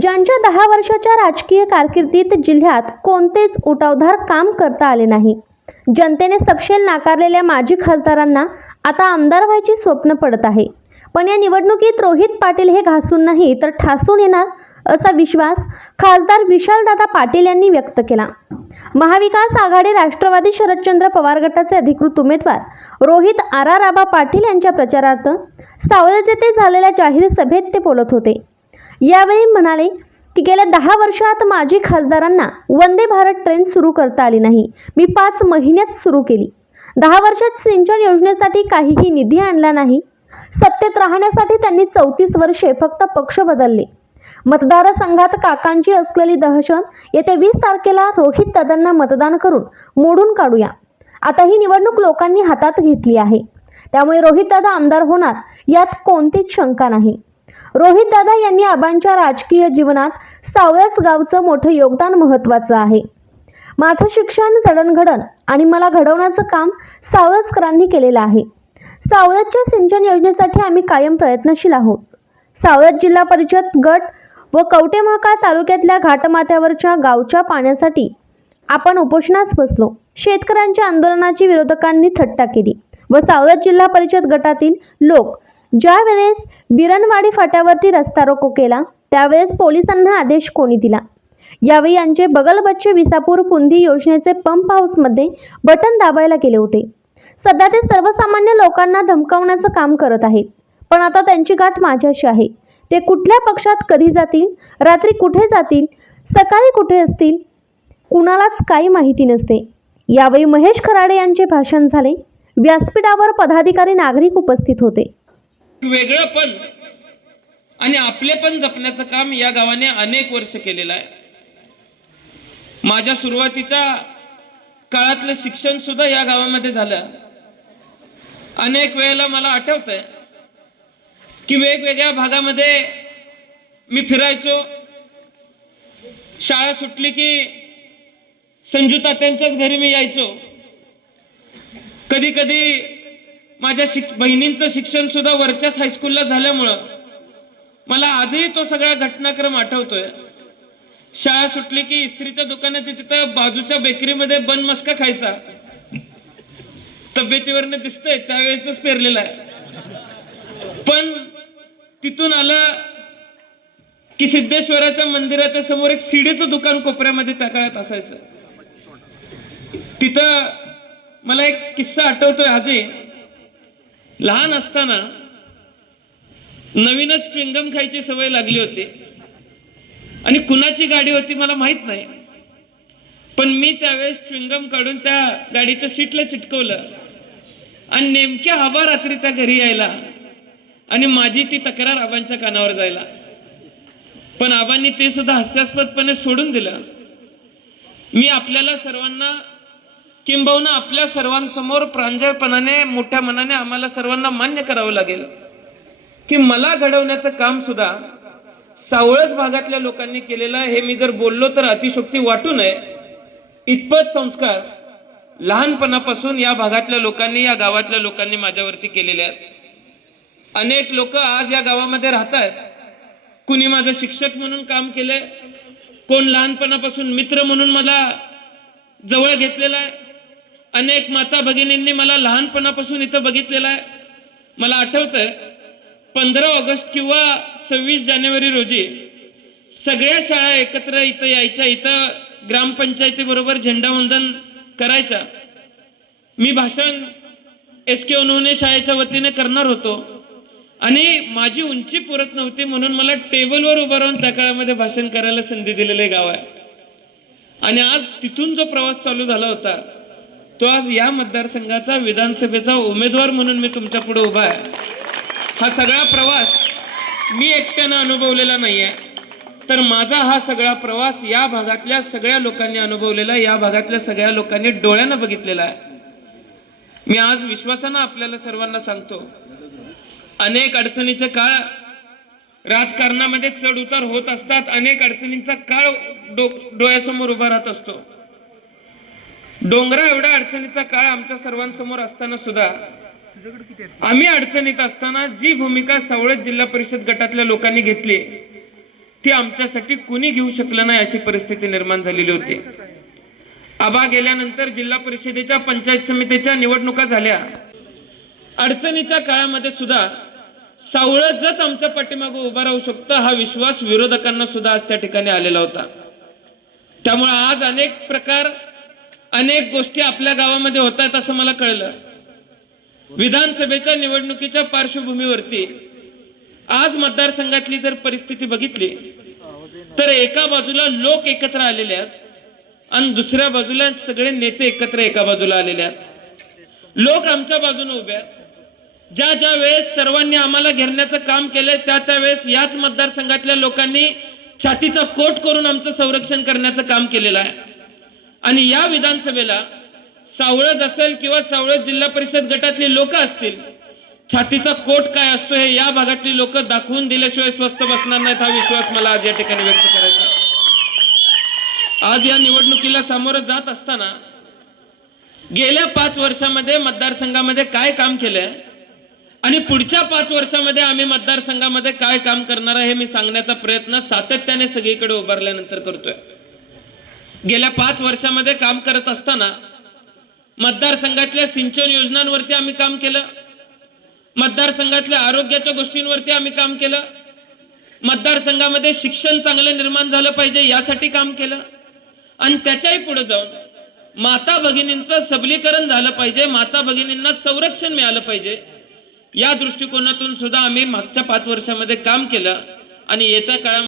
ज्यांच्या दहा वर्षाच्या राजकीय कारकिर्दीत जिल्ह्यात कोणतेच उठावधार काम करता आले नाही. जनतेने सपशेल नाकारलेल्या माजी खासदारांना आता आमदार व्हायची स्वप्न पडत आहे. पण या निवडणुकीत रोहित पाटील हे घासून नाही तर ठासून येणार असा विश्वास खासदार विशालदादा पाटील यांनी व्यक्त केला. महाविकास आघाडी राष्ट्रवादी शरदचंद्र पवार गटाचे अधिकृत उमेदवार रोहित आराराबा पाटील यांच्या प्रचारार्थ सावळज येथे झालेल्या जाहीर सभेत ते बोलत होते. यावेळी म्हणाले की गेल्या दहा वर्षात माजी खासदारांना वंदे भारत ट्रेन सुरू करता आली नाही. मी पाच महिन्यात सुरू केली. दहा वर्षात सिंचन योजनेसाठी काहीही निधी आणला नाही. सत्तेत राहण्यासाठी त्यांनी चौतीस वर्षे फक्त पक्ष बदलले. मतदारसंघात काकांची असलेली दहशत येत्या वीस तारखेला रोहित दादांना मतदान करून मोडून काढूया. आता ही निवडणूक लोकांनी हातात घेतली आहे. त्यामुळे रोहित दादा आमदार होणार यात कोणतीच शंका नाही. रोहित दादा यांनी आबांच्या राजकीय जीवनात सावळच गावचं मोठं योगदान महत्त्वाचं आहे. माझं शिक्षण जडणघडण आणि मला घडवण्याचं काम सावळजकरांनी केलेलं आहे. सावळजच्या सिंचन योजनेसाठी आम्ही कायम प्रयत्नशील आहोत. सावळत जिल्हा परिषद गट व कवटे महाकाळ तालुक्यातल्या घाटमाथ्यावरच्या गावच्या पाण्यासाठी आपण उपोषणास बसलो. शेतकऱ्यांच्या आंदोलनाची विरोधकांनी थट्टा केली व सावळत जिल्हा परिषद गटातील लोक ज्यावेळेस बिरणवाडी फाट्यावरती रस्ता रोको केला त्यावेळेस पोलिसांना आदेश कोणी दिला? यावेळी यांचे बगलबच्चे विसापूर पुंधी योजनेचे पंप हाऊसमध्ये बटन दाबायला गेले होते. सध्या ते सर्वसामान्य लोकांना धमकावण्याचं काम करत आहेत. पण आता त्यांची गाठ माझ्याशी आहे. ते कुठल्या पक्षात कधी जातील रात्री कुठे जातील सकाळी कुठे असतील कुणालाच काही माहिती नसते. यावेळी महेश खराडे यांचे भाषण झाले. व्यासपीठावर पदाधिकारी नागरिक उपस्थित होते. वेगळं पण आणि आपले पण जपण्याचं काम या गावाने अनेक वर्ष केलेलं आहे. माझ्या सुरुवातीच्या काळातलं शिक्षण सुद्धा या गावामध्ये झालं. अनेक वेळेला मला आठवत आहे की वेगवेगळ्या भागामध्ये मी फिरायचो. शाळा सुटली की संजू तात्यांच्याच घरी मी यायचो. कधी कधी माझ्या शिक बहिणींचं शिक्षण सुद्धा वरच्याच हायस्कूलला झाल्यामुळं मला आजही तो सगळा घटनाक्रम आठवतोय. शाळा सुटली की इस्त्रीच्या दुकानाची तिथं बाजूच्या बेकरीमध्ये बन मस्का खायचा. तब्येतीवरनं दिसतंय त्यावेळेच पेरलेला आहे. पण तिथून आलं की सिद्धेश्वराच्या मंदिराच्या समोर एक सिडीचं दुकान कोपऱ्यामध्ये त्या काळात असायचं. तिथं मला एक किस्सा आठवतोय आजही. लहान असताना नवीनच च्विंगम खायची सवय लागली होती. आणि कुणाची गाडी होती मला माहीत नाही. पण मी त्यावेळेस च्विंगम काढून त्या गाडीच्या सीटला चिटकवलं. आणि नेमक्या आबा रात्री त्या घरी यायला आणि माझी ती तक्रार आबांच्या कानावर जायला. पण आबांनी ते सुद्धा हास्यास्पदपणे सोडून दिलं. मी आपल्याला सर्वांना किंबहुना आपल्या सर्वांसमोर प्रांजळपणाने मोठ्या मनाने आम्हाला सर्वांना मान्य करावं लागेल. की मला घडवण्याचं काम सुद्धा सावळच भागातल्या लोकांनी केलेलं आहे. हे मी जर बोललो तर अतिशोक्ती वाटू नये. इतपत संस्कार लहानपणापासून या भागातल्या लोकांनी या गावातल्या लोकांनी माझ्यावरती केलेले आहेत. अनेक लोक आज या गावामध्ये राहत आहेत कुणी माझं शिक्षक म्हणून काम केलंय? कोण लहानपणापासून मित्र म्हणून मला जवळ घेतलेला आहे? अनेक माता भगिनींनी मला लहानपणापासून इथं बघितलेलं आहे. मला आठवतंय पंधरा ऑगस्ट किंवा सव्वीस जानेवारी रोजी सगळ्या शाळा एकत्र इथं यायच्या इथं ग्रामपंचायतीबरोबर झेंडावंदन करायच्या. मी भाषण एस के उन्होंने शाळेच्या वतीने करणार होतो. आणि माझी उंची पुरत नव्हती म्हणून मला टेबलवर उभं राहून त्या काळामध्ये भाषण करायला संधी दिलेले गाव आहे. आणि आज तिथून जो प्रवास चालू झाला होता तो आज या मतदारसंघाचा विधानसभेचा उमेदवार म्हणून मी तुमच्यापुढे उभा आहे. हा सगळा प्रवास मी एकट्यानं अनुभवलेला नाही आहे. तर माझा हा सगळा प्रवास या भागातल्या सगळ्या लोकांनी अनुभवलेला या भागातल्या सगळ्या लोकांनी डोळ्यानं बघितलेला आहे. मी आज विश्वासानं आपल्याला सर्वांना सांगतो अनेक अडचणीचे काळ राजकारणामध्ये चढ उतार होत असतात. अनेक अडचणींचा काळ डो डोळ्यासमोर उभा राहत असतो. डोंगरा एवढा अडचणीचा काळ आमच्या सर्वांसमोर असताना सुद्धा आम्ही अडचणीत असताना जी भूमिका सावळत जिल्हा परिषद गटातल्या लोकांनी घेतली ती आमच्यासाठी कुणी घेऊ शकलं नाही अशी परिस्थिती निर्माण झालेली होती. आबा गेल्यानंतर जिल्हा परिषदेच्या पंचायत समितीच्या निवडणुका झाल्या. अडचणीच्या काळामध्ये सुद्धा सावळतच आमच्या पाठीमागे उभा राहू शकतं हा विश्वास विरोधकांना सुद्धा आज त्या ठिकाणी आलेला होता. त्यामुळे आज अनेक प्रकार अनेक गोष्टी आपल्या गावामध्ये होतात असं मला कळलं. विधानसभेच्या निवडणुकीच्या पार्श्वभूमीवरती आज मतदारसंघातली जर परिस्थिती बघितली तर एका बाजूला लोक एकत्र आलेले आहेत आणि दुसऱ्या बाजूला सगळे नेते एकत्र एका बाजूला आलेले आहेत. लोक आमच्या बाजूने उभे आहेत. ज्या ज्या वेळेस सर्वांनी आम्हाला घेरण्याचं काम केलंय त्या त्या वेळेस याच मतदारसंघातल्या लोकांनी छातीचा कोट करून आमचं संरक्षण करण्याचं काम केलेलं आहे. आणि या विधानसभेला सावळज असेल किंवा सावळज जिल्हा परिषद गटातली लोक असतील छातीचा कोट काय असतो हे या भागातली लोक दाखवून दिल्याशिवाय स्वस्त बसणार नाहीत हा विश्वास मला आज या ठिकाणी व्यक्त करायचा आज या निवडणुकीला सामोरं जात असताना गेल्या पाच वर्षामध्ये मतदारसंघामध्ये काय काम केलंय आणि पुढच्या पाच वर्षामध्ये आम्ही मतदारसंघामध्ये काय काम करणार आहे हे मी सांगण्याचा प्रयत्न सातत्याने सगळीकडे उभारल्यानंतर करतोय. गेल्या पाच वर्षामध्ये काम करत असताना मतदारसंघातल्या सिंचन योजनांवरती आम्ही काम केलं. मतदारसंघातल्या आरोग्याच्या गोष्टींवरती आम्ही काम केलं. मतदारसंघामध्ये शिक्षण चांगलं निर्माण झालं पाहिजे यासाठी काम केलं. आणि त्याच्याही पुढे जाऊन माता भगिनींचं सबलीकरण झालं पाहिजे माता भगिनींना संरक्षण मिळालं पाहिजे. या दृष्टिकोनातून सुद्धा आम्ही मागच्या पाच वर्षामध्ये काम केलं आणि येत्या काळामध्ये